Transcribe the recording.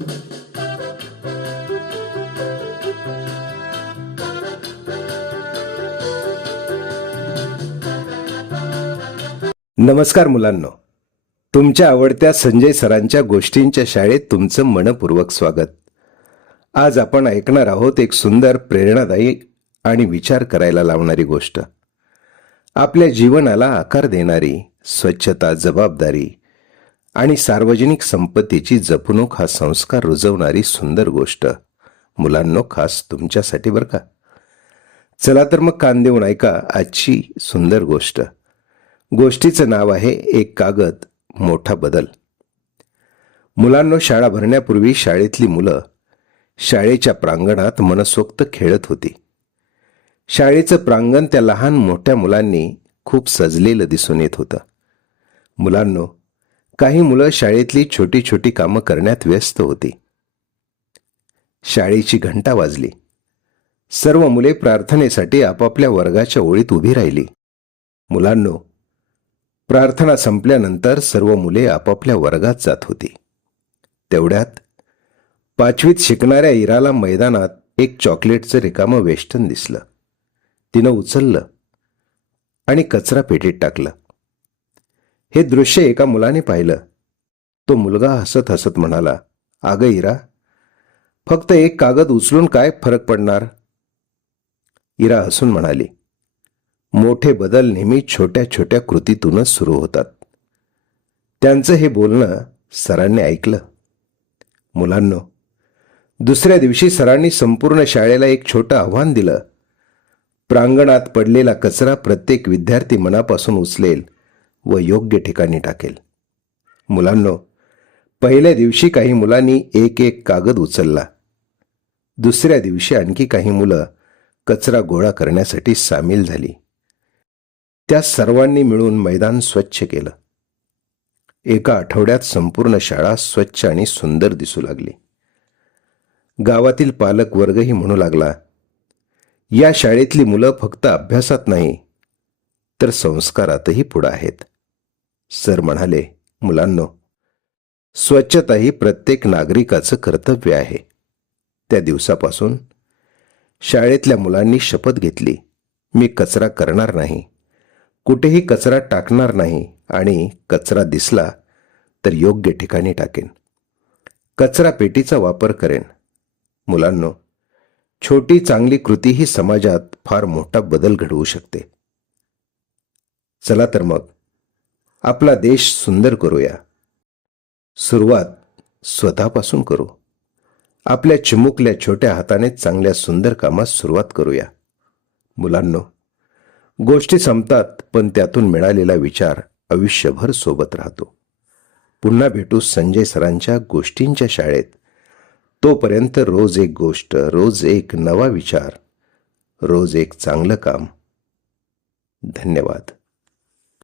नमस्कार मुलांनो, तुमच्या आवडत्या संजय सरांच्या गोष्टींच्या शाळेत तुमचं मनपूर्वक स्वागत. आज आपण ऐकणार आहोत एक सुंदर, प्रेरणादायी आणि विचार करायला लावणारी गोष्ट. आपल्या जीवनाला आकार देणारी, स्वच्छता, जबाबदारी आणि सार्वजनिक संपत्तीची जपणूक हा संस्कार रुजवणारी सुंदर गोष्ट. मुलांनो, खास तुमच्यासाठी बरं का. चला तर मग कान देऊन ऐका आजची सुंदर गोष्ट. गोष्टीचं नाव आहे एक कागद मोठा बदल. मुलांनो, शाळा भरण्यापूर्वी शाळेतली मुलं शाळेच्या प्रांगणात मनसोक्त खेळत होती. शाळेचं प्रांगण त्या लहान मोठ्या मुलांनी खूप सजलेलं दिसून येत होतं. मुलांनो, काही मुलं शाळेतली छोटी छोटी कामं करण्यात व्यस्त होती. शाळेची घंटा वाजली. सर्व मुले प्रार्थनेसाठी आपापल्या वर्गाच्या ओळीत उभी राहिली. मुलांनो, प्रार्थना संपल्यानंतर सर्व मुले आपापल्या वर्गात जात होती. तेवढ्यात 5वीत शिकणाऱ्या इराला मैदानात एक चॉकलेटचं रिकामं वेष्टन दिसलं. तिनं उचललं आणि कचरा पेटीत टाकलं. हे दृश्य एका मुलाने पाहिलं. तो मुलगा हसत हसत म्हणाला, "अगं इरा, फक्त एक कागद उचलून काय फरक पडणार?" इरा हसून म्हणाली, "मोठे बदल नेहमी छोट्या छोट्या कृतीतूनच सुरू होतात." त्यांचं हे बोलणं सरांनी ऐकलं. मुलांनो, दुसऱ्या दिवशी सरांनी संपूर्ण शाळेला एक छोटं आव्हान दिलं. प्रांगणात पडलेला कचरा प्रत्येक विद्यार्थी मनापासून उचलेल व योग्य ठिकाणी टाकेल. मुलांनो, पहिल्या दिवशी काही मुलांनी एक एक कागद उचलला. दुसऱ्या दिवशी आणखी काही मुलं कचरा गोळा करण्यासाठी सामील झाली. त्या सर्वांनी मिळून मैदान स्वच्छ केलं. एका आठवड्यात संपूर्ण शाळा स्वच्छ आणि सुंदर दिसू लागली. गावातील पालक वर्गही म्हणू लागला, "या शाळेतली मुलं फक्त अभ्यासात नाही तर संस्कारातही पुढे आहेत." सर म्हणाले, "मुलांनो, स्वच्छता ही प्रत्येक नागरिकाचं कर्तव्य आहे." त्या दिवसापासून शाळेतल्या मुलांनी शपथ घेतली, "मी कचरा करणार नाही, कुठेही कचरा टाकणार नाही आणि कचरा दिसला तर योग्य ठिकाणी टाकेन. कचरा पेटीचा वापर करेन." मुलांनो, छोटी चांगली कृती ही समाजात फार मोठा बदल घडवू शकते. चला तर मग आपला देश सुंदर करूया. सुरुवात स्वतःपासून करू. आपल्या चिमुकल्या छोट्या हाताने चांगल्या सुंदर कामास सुरुवात करूया. मुलांनो, गोष्टी संपतात पण त्यातून मिळालेला विचार आयुष्यभर सोबत राहतो. पुन्हा भेटू संजय सरांच्या गोष्टींच्या शाळेत. तोपर्यंत रोज एक गोष्ट, रोज एक नवा विचार, रोज एक चांगलं काम. धन्यवाद.